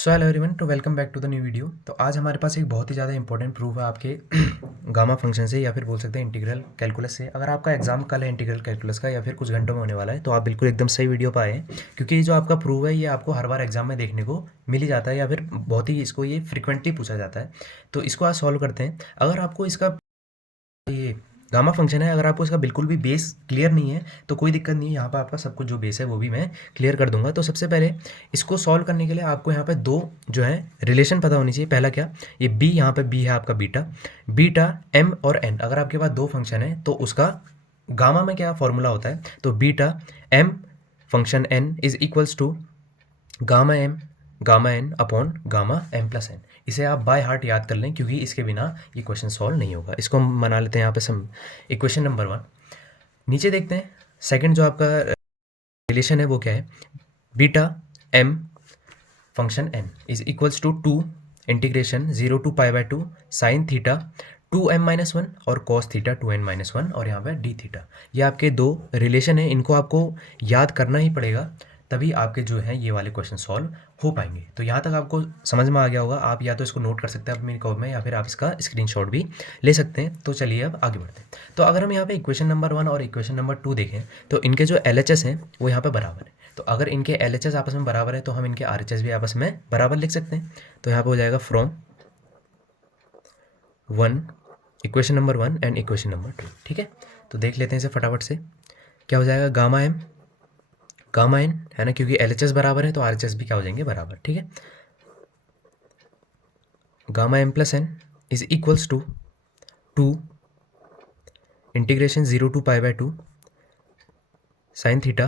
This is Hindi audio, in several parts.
So hello everyone to welcome back to the new video. तो आज हमारे पास एक बहुत ही ज़्यादा इंपॉर्टेंट प्रूफ है आपके गामा फंक्शन से या फिर बोल सकते हैं इंटीग्रल कैलकुलस से। अगर आपका एग्जाम कल है इंटीग्रल कैलकुलस का या फिर कुछ घंटों में होने वाला है तो आप बिल्कुल एकदम सही वीडियो पर आए हैं, क्योंकि ये जो आपका प्रूफ है ये आपको हर बार एग्जाम में देखने को मिल ही जाता है या फिर बहुत ही इसको ये फ्रिक्वेंटली पूछा जाता है। तो इसको आज सॉल्व करते हैं। अगर आपको इसका ये गामा फंक्शन है, अगर आपको इसका बिल्कुल भी बेस क्लियर नहीं है तो कोई दिक्कत नहीं है, यहाँ पर आपका सब कुछ जो बेस है वो भी मैं क्लियर कर दूंगा। तो सबसे पहले इसको सॉल्व करने के लिए आपको यहाँ पे दो जो है रिलेशन पता होनी चाहिए। पहला क्या, ये बी, यहाँ पे बी है आपका बीटा, बीटा एम और एन। अगर आपके पास दो फंक्शन है तो उसका गामा में क्या फॉर्मूला होता है, तो beta M function N is equals to gamma N upon gamma M plus N. इसे आप बाय हार्ट याद कर लें, क्योंकि इसके बिना ये क्वेश्चन सॉल्व नहीं होगा। इसको हम बना लेते हैं यहाँ पे सम इक्वेशन नंबर 1। नीचे देखते हैं सेकंड जो आपका रिलेशन है वो क्या है, beta M function N is equals to 2 integration 0 to π/2 sine theta 2m-1 और कॉस थीटा 2n-1 और यहाँ पे डी थीटा। ये आपके दो रिलेशन है, इनको आपको याद करना ही पड़ेगा, तभी आपके जो है ये वाले क्वेश्चन सॉल्व हो पाएंगे। तो यहाँ तक आपको समझ में आ गया होगा। आप या तो इसको नोट कर सकते हैं अपनी कॉपी में या फिर आप इसका स्क्रीनशॉट भी ले सकते हैं। तो चलिए अब आगे बढ़ते हैं। तो अगर हम यहाँ पे इक्वेशन नंबर 1 और इक्वेशन नंबर 2 देखें तो इनके जो LHS हैं वो यहाँ पे बराबर है। तो अगर इनके LHS आपस में बराबर है तो हम इनके RHS भी आपस में बराबर लिख सकते हैं। तो यहाँ पे हो जाएगा from 1 equation number 1 and equation number 2। ठीक है, तो देख लेते हैं इसे फटाफट से। क्या हो जाएगा, गामा एम गामा एन है ना, क्योंकि LHS बराबर है तो RHS भी क्या हो जाएंगे बराबर। ठीक है, gamma M plus n is equals to 2 integration 0 to π/2 sine theta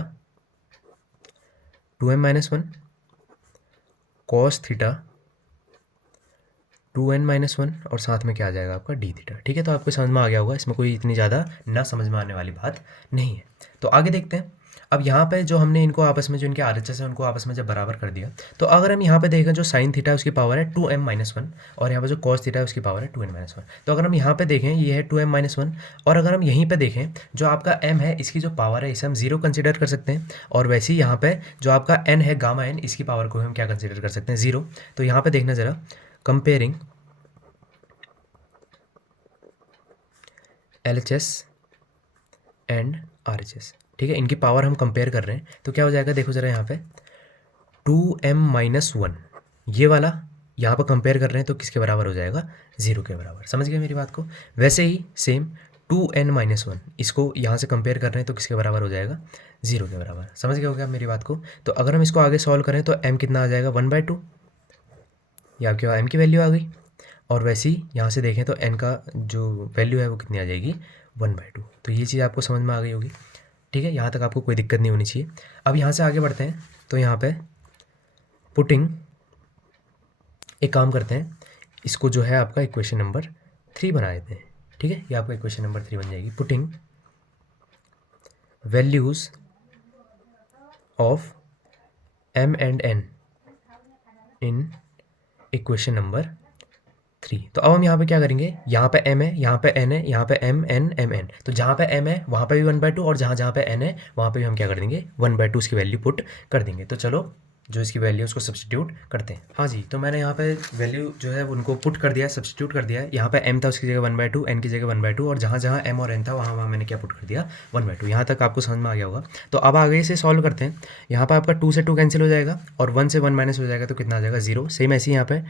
2m-1 cos theta 2n-1 और साथ में क्या आ जाएगा आपका डी थीटा। ठीक है, तो आपको समझ में आ गया होगा, इसमें कोई इतनी ज़्यादा ना समझ में आने वाली बात नहीं है। तो आगे देखते हैं। अब यहाँ पे जो हमने इनको आपस में जो इनके RHS है उनको आपस में जब बराबर कर दिया, तो अगर हम यहाँ पे देखें जो साइन थीटा है उसकी पावर है 2m-1 और यहाँ पे जो कॉस थीटा है उसकी पावर है 2n-1। तो अगर हम यहाँ पे देखें ये है 2m-1 और अगर हम यहीं पे देखें जो आपका m है इसकी जो पावर है इसे हम 0 कंसिडर कर सकते हैं, और वैसे ही यहाँ पे जो आपका n है गामा n इसकी पावर को हम क्या कंसिडर कर सकते हैं 0। तो यहाँ पे देखना ज़रा, कंपेयरिंग LHS एंड RHS। ठीक है, इनकी पावर हम कंपेयर कर रहे हैं तो क्या हो जाएगा, देखो ज़रा यहाँ पे 2m-1 ये वाला यहाँ पर कंपेयर कर रहे हैं तो किसके बराबर हो जाएगा, 0 के बराबर। समझ गए मेरी बात को। वैसे ही सेम 2n-1 इसको यहाँ से कंपेयर कर रहे हैं तो किसके बराबर हो जाएगा, 0 के बराबर। समझ गए हो क्या मेरी बात को। तो अगर हम इसको आगे सॉल्व करें तो m कितना आ जाएगा 1/2, ये आपके पास m की वैल्यू आ गई। और वैसे ही यहाँ से देखें तो n का जो वैल्यू है वो कितनी आ जाएगी 1/2। तो ये चीज़ आपको समझ में आ गई होगी। ठीक है, यहाँ तक आपको कोई दिक्कत नहीं होनी चाहिए। अब यहाँ से आगे बढ़ते हैं। तो यहाँ पे पुटिंग एक काम करते हैं, इसको जो है आपका इक्वेशन नंबर 3 बना देते हैं। ठीक है, ये आपका इक्वेशन नंबर 3 बन जाएगी। Putting values of m and n in equation number 3। तो अब हम यहाँ पे क्या करेंगे, यहाँ पे m है, यहाँ पे n है, यहाँ पे m n m n। तो जहाँ पे m है वहाँ पे भी 1/2 और जहाँ जहाँ पे n है वहाँ पे भी हम क्या कर देंगे 1/2 उसकी वैल्यू पुट कर देंगे। तो चलो जो इसकी वैल्यू है उसको सब्सटीट्यूट करते हैं। हाँ जी, तो मैंने यहाँ पे वैल्यू जो है उनको पुट कर दिया है, सब्सटीट्यूट कर दिया है। यहाँ पे m था उसकी जगह 1/2, n की जगह 1/2 और जहाँ जहाँ m और n था वहाँ वहाँ मैंने क्या पुट कर दिया 1/2। यहाँ तक आपको समझ में आ गया होगा। तो अब आगे से सॉल्व करते हैं। यहाँ पर आपका 2 से 2 कैंसिल हो जाएगा और 1 से 1 माइनस हो जाएगा तो कितना आ जाएगा 0। सेम ऐसे ही यहाँ पे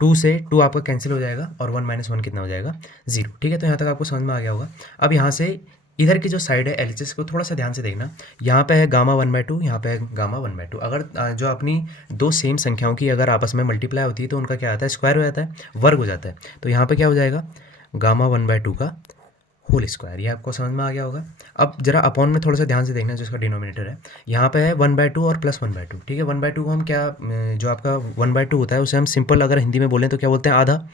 2 से 2 आपका कैंसिल हो जाएगा और 1 - 1 कितना हो जाएगा 0। ठीक है, तो यहाँ तक आपको समझ में आ गया होगा। अब यहाँ से इधर की जो साइड है LHS को थोड़ा सा ध्यान से देखना। यहाँ पे है गामा 1/2, यहाँ पे है गामा 1/2। अगर जो अपनी दो सेम संख्याओं की अगर आपस में मल्टीप्लाई होती है तो उनका क्या आता है, स्क्वायर हो जाता है, वर्ग हो जाता है। तो यहाँ पे क्या हो जाएगा गामा 1/2 का होल स्क्वायर। ये आपको समझ में आ गया होगा। अब जरा अपॉन में थोड़ा सा ध्यान से देखना, जो इसका डिनोमिनेटर है यहाँ पे है 1/2 और प्लस 1/2। ठीक है, 1/2 को हम क्या जो आपका 1/2 होता है उसे हम सिंपल अगर हिंदी में बोलें तो क्या बोलते हैं, आधा।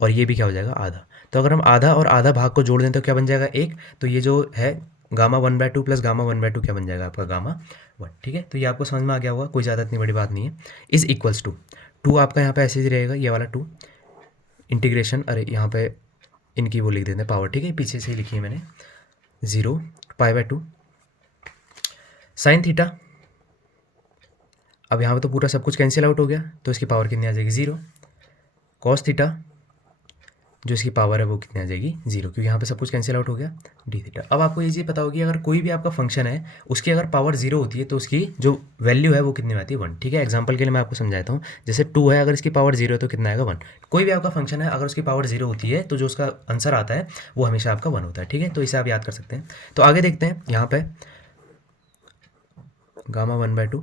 और ये भी क्या हो जाएगा आधा। तो अगर हम आधा और आधा भाग को जोड़ दें तो क्या बन जाएगा 1। तो ये जो है गामा 1/2 प्लस गामा 1/2 क्या बन जाएगा आपका गामा 1। ठीक है, तो ये आपको समझ में आ गया होगा, कोई ज़्यादा इतनी बड़ी बात नहीं है। इज़ इक्वल्स टू 2 आपका यहाँ पे ऐसे ही रहेगा, ये वाला 2 इंटीग्रेशन, अरे यहाँ पे इनकी वो लिख देते हैं पावर। ठीक है, पीछे से ही लिखी है मैंने 0 π/2 साइन थीटा। अब यहाँ पे तो पूरा सब कुछ कैंसिल आउट हो गया, तो इसकी पावर कितनी आ जाएगी 0। कॉस थीटा जो इसकी पावर है वो कितनी आ जाएगी 0, क्योंकि यहाँ पे सब कुछ कैंसिल आउट हो गया डी थीटा। अब आपको ये चीज़ पता होगी अगर कोई भी आपका फंक्शन है उसकी अगर पावर 0 होती है तो उसकी जो वैल्यू है वो कितनी आती है 1। ठीक है, एग्जांपल के लिए मैं आपको समझाता हूँ। जैसे 2 है, अगर इसकी पावर 0 है तो कितना आएगा 1। कोई भी आपका फंक्शन है अगर उसकी पावर 0 होती है तो जो उसका आंसर आता है वो हमेशा आपका 1 होता है। ठीक है, तो इसे आप याद कर सकते हैं। तो आगे देखते हैं, यहाँ पे गामा 1/2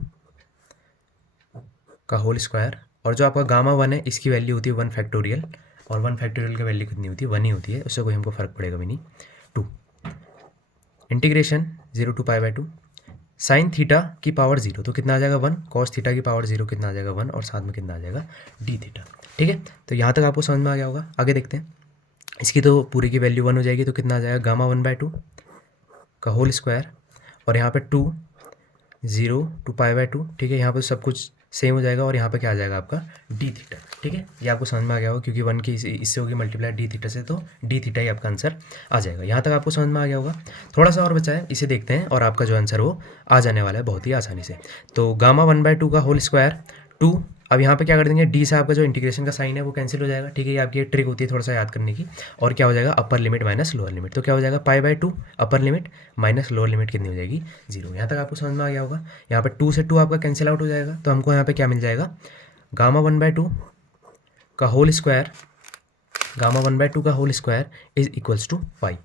का होल स्क्वायर, और जो आपका गामा 1 है इसकी वैल्यू होती है 1 फैक्टोरियल, और 1 फैक्टोरियल की वैल्यू कितनी होती है 1 ही होती है, उससे कोई हमको फ़र्क पड़ेगा भी नहीं। 2 इंटीग्रेशन 0 to π/2 साइन थीटा की पावर 0 तो कितना आ जाएगा 1, कॉस थीटा की पावर 0 कितना आ जाएगा 1, और साथ में कितना आ जाएगा डी थीटा। ठीक है, तो यहाँ तक आपको समझ में आ गया होगा। आगे देखते हैं, इसकी तो पूरी की वैल्यू 1 हो जाएगी, तो कितना आ जाएगा गामा 1/2 का होल स्क्वायर, और यहाँ पे 2 0 to π/2। ठीक है, यहाँ पे सब कुछ सेम हो जाएगा, और यहाँ पे क्या आ जाएगा आपका डी थीटा। ठीक है, ये आपको समझ में आ गया होगा, क्योंकि 1 की इससे होगी मल्टीप्लाई डी थीटा से, तो डी थीटा ही आपका आंसर आ जाएगा। यहाँ तक आपको समझ में आ गया होगा। थोड़ा सा और बचा है, इसे देखते हैं, और आपका जो आंसर वो आ जाने वाला है बहुत ही आसानी से। तो गामा 1/2 का होल स्क्वायर 2, अब यहाँ पे क्या कर देंगे, डी से आपका जो इंटीग्रेशन का साइन है वो कैंसिल हो जाएगा। ठीक है, ये आपकी ट्रिक होती है थोड़ा सा याद करने की। और क्या हो जाएगा, upper limit minus lower limit, तो क्या हो जाएगा π/2 upper limit minus lower limit कितनी हो जाएगी 0। यहाँ तक आपको समझ में आ गया होगा। यहाँ पे 2 से 2 आपका कैंसिल आउट हो जाएगा, तो हमको यहाँ पे क्या मिल जाएगा, गामा 1/2 का होल स्क्वायर, गामा 1/2 का whole square is equals to pi,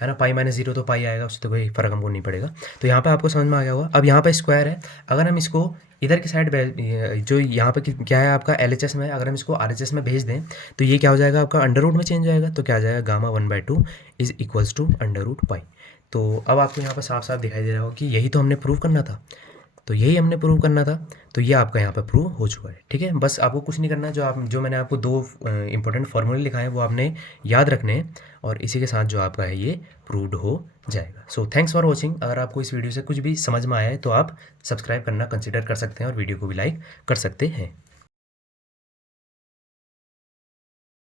है ना। पाई माइनस 0 तो पाई आएगा, उससे तो कोई फ़र्क हमको नहीं पड़ेगा। तो यहाँ पे आपको समझ में आ गया होगा। अब यहाँ पे स्क्वायर है, अगर हम इसको इधर की साइड जो यहाँ पे क्या है आपका LHS में, अगर हम इसको RHS में भेज दें तो ये क्या हो जाएगा आपका अंडर रूट में चेंज हो जाएगा, तो क्या आ जाएगा gamma 1/2 is equals to under root pi. तो अब आपको यहाँ पर साफ साफ दिखाई दे रहा होगा कि यही तो हमने प्रूव करना था, तो यही हमने प्रूव करना था, तो ये आपका यहाँ पे प्रूव हो चुका है। ठीक है, बस आपको कुछ नहीं करना है, जो मैंने आपको 2 इंपॉर्टेंट फार्मूले लिखाए हैं वो आपने याद रखने हैं, और इसी के साथ जो आपका है ये प्रूव्ड हो जाएगा। So thanks for watching. अगर आपको इस वीडियो से कुछ भी समझ में आया है तो आप सब्सक्राइब करना कंसिडर कर सकते हैं, और वीडियो को भी लाइक कर सकते हैं।